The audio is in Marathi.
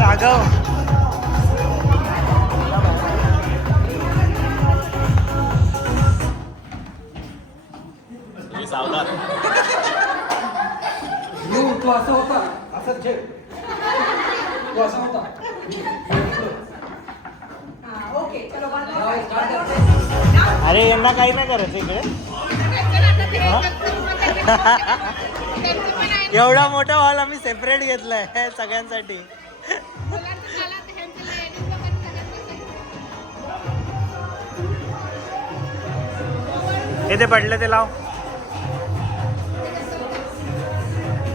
राघव सावधान तो असा होता असं झेप तो असा होता ओके चलो अरे यांना काही नाही करायचं इकडे एवढा मोठा हॉल आम्ही सेपरेट घेतलाय सगळ्यांसाठी हे ते पडलं ते लाव